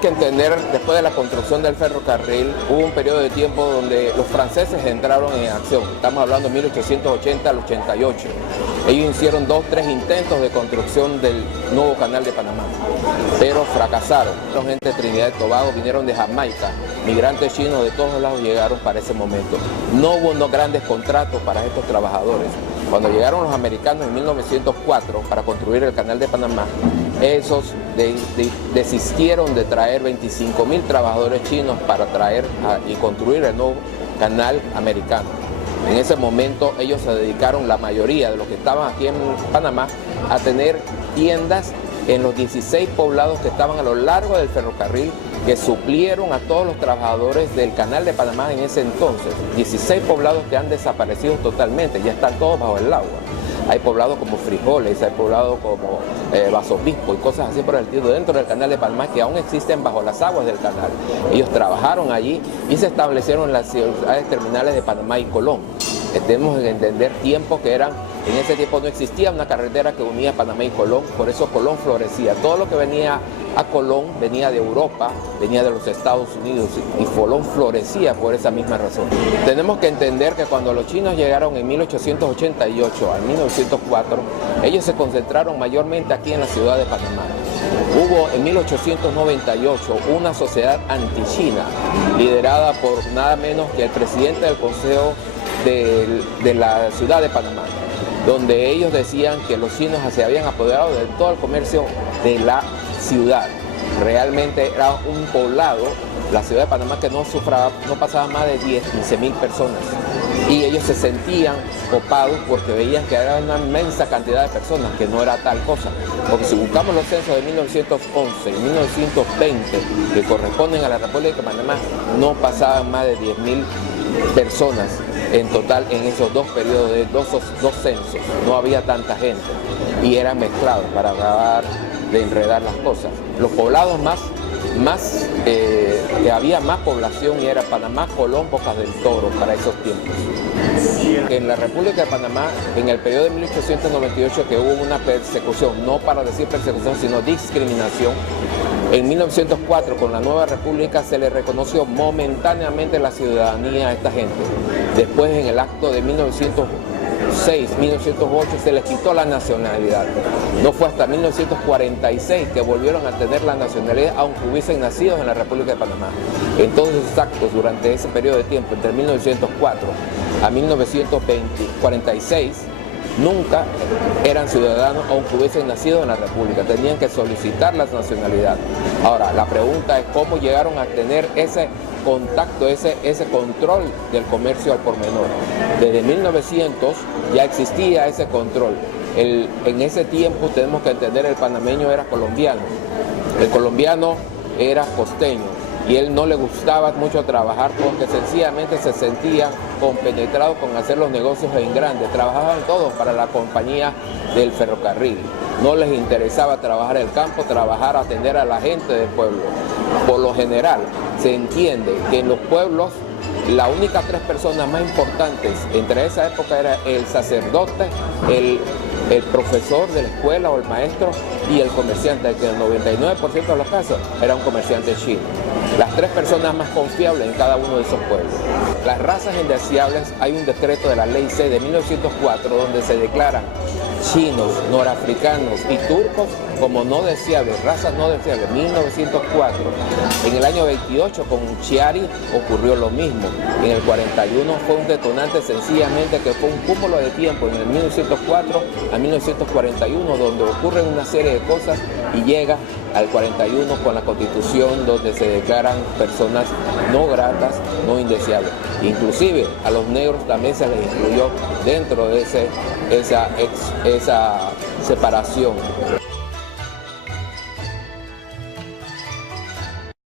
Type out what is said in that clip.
Tenemos que entender, después de la construcción del ferrocarril, hubo un periodo de tiempo donde los franceses entraron en acción. Estamos hablando de 1880 al 88. Ellos hicieron 2 o 3 intentos de construcción del nuevo canal de Panamá, pero fracasaron. La gente de Trinidad y Tobago vinieron de Jamaica, migrantes chinos de todos lados llegaron para ese momento. No hubo unos grandes contratos para estos trabajadores. Cuando llegaron los americanos en 1904 para construir el canal de Panamá, esos desistieron de traer 25.000 trabajadores chinos para traer y construir el nuevo canal americano. En ese momento ellos se dedicaron, la mayoría de los que estaban aquí en Panamá, a tener tiendas en los 16 poblados que estaban a lo largo del ferrocarril, que suplieron a todos los trabajadores del canal de Panamá en ese entonces. 16 poblados que han desaparecido totalmente, ya están todos bajo el agua. Hay poblados como Frijoles, hay poblados como Vasobispo y cosas así por el estilo dentro del canal de Panamá que aún existen bajo las aguas del canal. Ellos trabajaron allí y se establecieron en las ciudades terminales de Panamá y Colón. Tenemos que entender tiempos que eran, en ese tiempo no existía una carretera que unía Panamá y Colón, por eso Colón florecía. Todo lo que venía a Colón venía de Europa, venía de los Estados Unidos y Colón florecía por esa misma razón. Tenemos que entender que cuando los chinos llegaron en 1888 a 1904, ellos se concentraron mayormente aquí en la ciudad de Panamá. Hubo en 1898 una sociedad anti-china liderada por nada menos que el presidente del Consejo de la ciudad de Panamá, donde ellos decían que los chinos se habían apoderado de todo el comercio de la ciudad. Realmente era un poblado, la ciudad de Panamá, que no pasaba más de 15.000 personas. Y ellos se sentían copados porque veían que era una inmensa cantidad de personas, que no era tal cosa. Porque si buscamos los censos de 1911 y 1920, que corresponden a la República de Panamá, no pasaban más de 10.000 personas en total en esos 2 periodos de dos censos. No había tanta gente y eran mezclados para acabar de enredar las cosas. Los poblados que había más población y era Panamá, Colón, Bocas del Toro para esos tiempos. En la República de Panamá, en el periodo de 1898, que hubo una persecución, no para decir persecución, sino discriminación, en 1904, con la nueva república, se le reconoció momentáneamente la ciudadanía a esta gente. Después, en el acto de 1906, 1908, se les quitó la nacionalidad. No fue hasta 1946 que volvieron a tener la nacionalidad, aunque hubiesen nacido en la República de Panamá. En todos esos actos, durante ese periodo de tiempo, entre 1904 a 1946, nunca eran ciudadanos aunque hubiesen nacido en la República, tenían que solicitar la nacionalidad. Ahora, la pregunta es cómo llegaron a tener ese contacto, ese control del comercio al por menor. Desde 1900 ya existía ese control. En ese tiempo tenemos que entender, el panameño era colombiano, el colombiano era costeño, y él no le gustaba mucho trabajar porque sencillamente se sentía compenetrado con hacer los negocios en grande. Trabajaban todos para la compañía del ferrocarril. No les interesaba trabajar el campo, trabajar, atender a la gente del pueblo. Por lo general, se entiende que en los pueblos las únicas 3 personas más importantes entre esa época era el sacerdote, el profesor de la escuela o el maestro y el comerciante, que el 99% de los casos era un comerciante chino. Las 3 personas más confiables en cada uno de esos pueblos. Las razas indeseables, hay un decreto de la Ley C de 1904 donde se declaran chinos, norafricanos y turcos como no deseables, razas no deseables. 1904. En el año 28 con Chiari ocurrió lo mismo. En el 41 fue un detonante sencillamente que fue un cúmulo de tiempo en el 1904 a 1941 donde ocurren una serie de cosas y llega al 41 con la Constitución donde se declaran personas no gratas, no indeseables. Inclusive a los negros también se les incluyó dentro de esa separación.